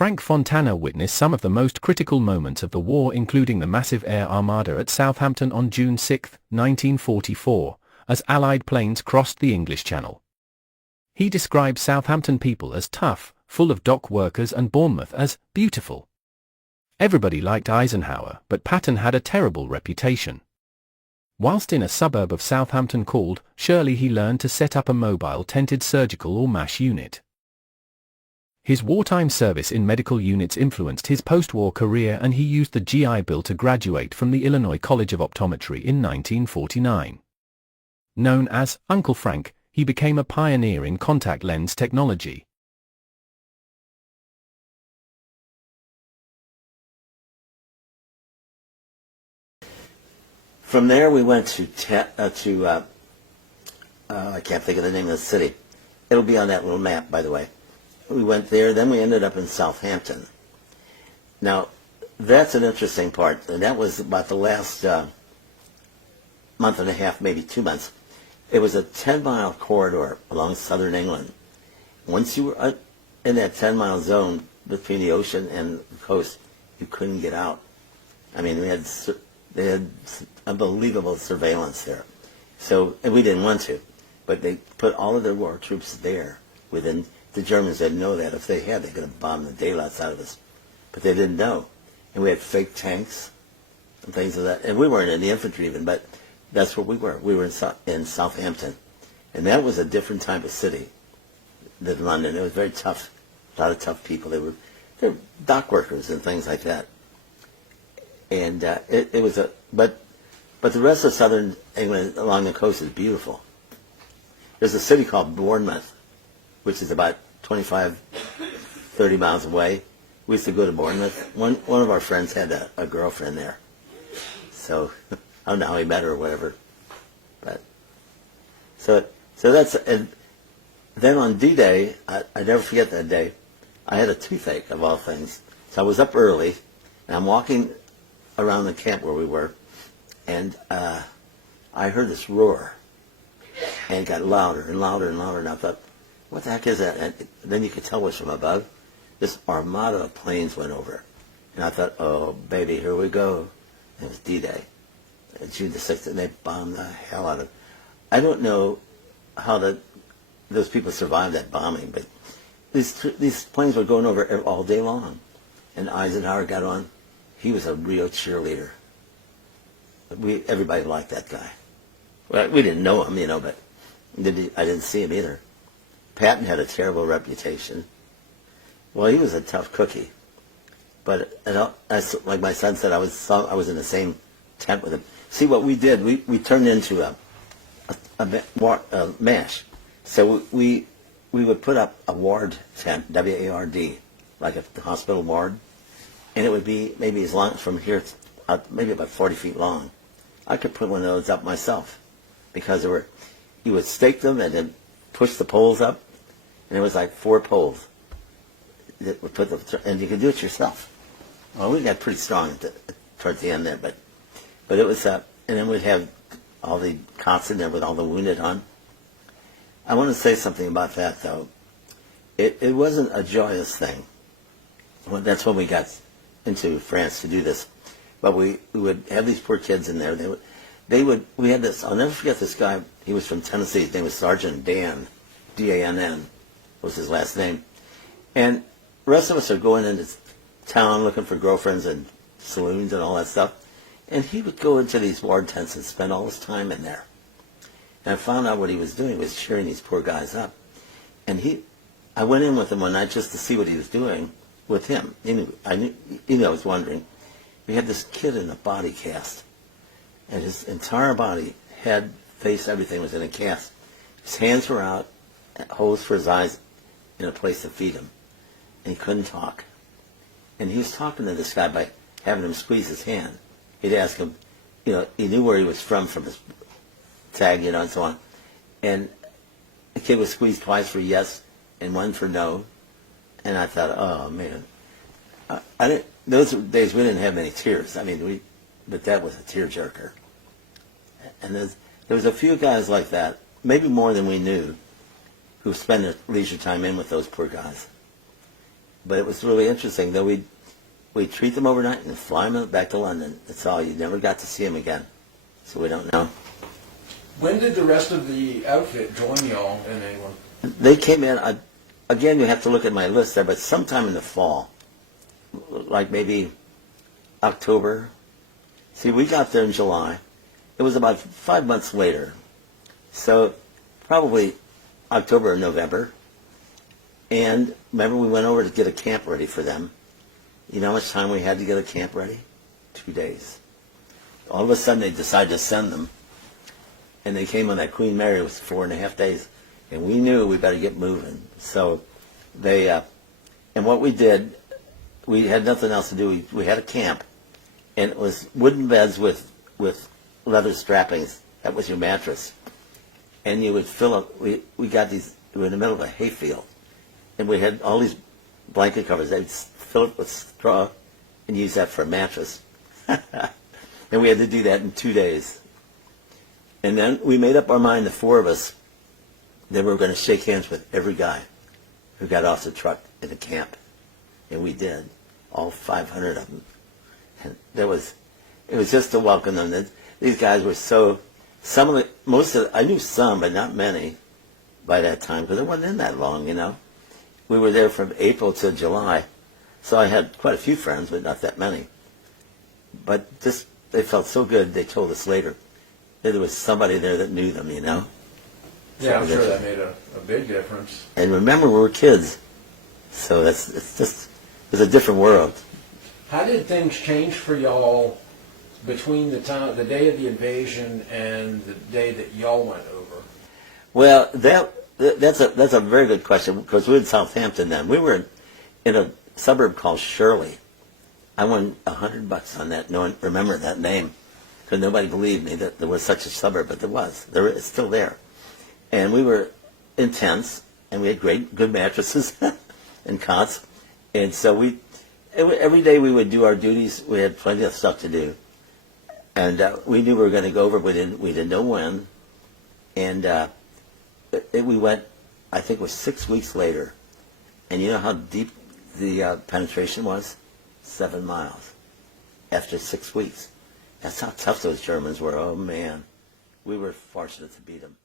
Frank Fontana witnessed some of the most critical moments of the war, including the massive air armada at Southampton on June 6, 1944, as Allied planes crossed the English Channel. He described Southampton people as tough, full of dock workers, and Bournemouth as beautiful. Everybody liked Eisenhower, but Patton had a terrible reputation. Whilst in a suburb of Southampton called Shirley, he learned to set up a mobile tented surgical or MASH unit. His wartime service in medical units influenced his post-war career, and he used the GI Bill to graduate from the Illinois College of Optometry in 1949. Known as Uncle Frank, he became a pioneer in contact lens technology. From there, we went to I can't think of the name of the city. It'll be on that little map, by the way. We went there, then we ended up in Southampton. Now, that's an interesting part, and that was about the last month and a half, maybe 2 months. It was a 10-mile corridor along southern England. Once you were in that 10-mile zone between the ocean and the coast, you couldn't get out. I mean, they had unbelievable surveillance there. So, and we didn't want to, but they put all of their war troops there. The Germans didn't know that. If they had, they could have bombed the daylights out of us. But they didn't know. And we had fake tanks and things like that. And we weren't in the infantry even, but that's what we were. We were in Southampton. And that was a different type of city than London. It was very tough. A lot of tough people. They were dock workers and things like that. And it was but the rest of southern England along the coast is beautiful. There's a city called Bournemouth, which is about 25, 30 miles away. We used to go to Bournemouth. One of our friends had a girlfriend there. So I don't know how he met her or whatever. But so that's, and then on D-Day, I never forget that day, I had a toothache of all things. So I was up early, and I'm walking around the camp where we were, and I heard this roar, and it got louder and louder and louder, and I thought, what the heck is that? And then you could tell it was from above. This armada of planes went over, and I thought, oh, baby, here we go. And it was D-Day, June the 6th, and they bombed the hell out of it. I don't know how those people survived that bombing, but these planes were going over all day long, and Eisenhower got on. He was a real cheerleader. Everybody liked that guy. Well, we didn't know him, but I didn't see him either. Patton had a terrible reputation. Well, he was a tough cookie. But like my son said, I was in the same tent with him. See, what we did, we turned into a MASH. So we would put up a ward tent, W-A-R-D, like a hospital ward. And it would be maybe as long from here, maybe about 40 feet long. I could put one of those up myself, because you would stake them and then push the poles up, and it was like 4 poles that would and you could do it yourself. Well, we got pretty strong towards the end there, but it was and then we'd have all the cots in there with all the wounded on. I want to say something about that, though. It wasn't a joyous thing. Well, that's when we got into France to do this. But we would have these poor kids in there. We had this, I'll never forget this guy. He was from Tennessee. His name was Sergeant Dan, D-A-N-N was his last name. And the rest of us are going into town looking for girlfriends and saloons and all that stuff. And he would go into these ward tents and spend all his time in there. And I found out what he was doing was cheering these poor guys up. And I went in with him one night just to see what he was doing with him. I was wondering. We had this kid in a body cast, and his entire body, head, face, everything was in a cast. His hands were out, holes for his eyes, in a place to feed him, and he couldn't talk. And he was talking to this guy by having him squeeze his hand. He'd ask him, he knew where he was from his tag, and so on. And the kid was squeezed twice for yes and one for no. And I thought, oh man, those days we didn't have many tears. But that was a tearjerker. And there was a few guys like that, maybe more than we knew, who spent their leisure time in with those poor guys. But it was really interesting. Though we'd treat them overnight and fly them back to London. That's all. You never got to see them again. So we don't know. When did the rest of the outfit join y'all in England? They came in, again, you have to look at my list there, but sometime in the fall, like maybe October. See, we got there in July. It was about 5 months later. So probably October or November. And remember, we went over to get a camp ready for them. You know how much time we had to get a camp ready? 2 days. All of a sudden, they decided to send them. And they came on that Queen Mary. It was 4.5 days. And we knew we better get moving. So they, and what we did, we had nothing else to do. We had a camp. And it was wooden beds with leather strappings. That was your mattress. And you would fill up, we got these, we were in the middle of a hayfield. And we had all these blanket covers. They'd fill it with straw and use that for a mattress. And we had to do that in 2 days. And then we made up our mind, the four of us, that we were going to shake hands with every guy who got off the truck in the camp. And we did. All 500 of them. And it was just to welcome them. These guys were so, I knew some, but not many by that time, because it wasn't in that long, you know. We were there from April to July. So I had quite a few friends, but not that many. But just, they felt so good, they told us later that there was somebody there that knew them, you know. Yeah, I'm sure that made a big difference. And remember, we were kids. So it's a different world. How did things change for y'all between the day of the invasion and the day that y'all went over? Well, that's a very good question, because we were in Southampton then. We were in a suburb called Shirley. I won $100 on that. No one remembered that name, because nobody believed me that there was such a suburb, but there was. It's still there. And we were in tents, and we had good mattresses and cots. And so every day we would do our duties. We had plenty of stuff to do. And we knew we were going to go over, but we didn't know when. And we went, I think it was 6 weeks later. And you know how deep the penetration was? 7 miles after 6 weeks. That's how tough those Germans were. Oh, man. We were fortunate to beat them.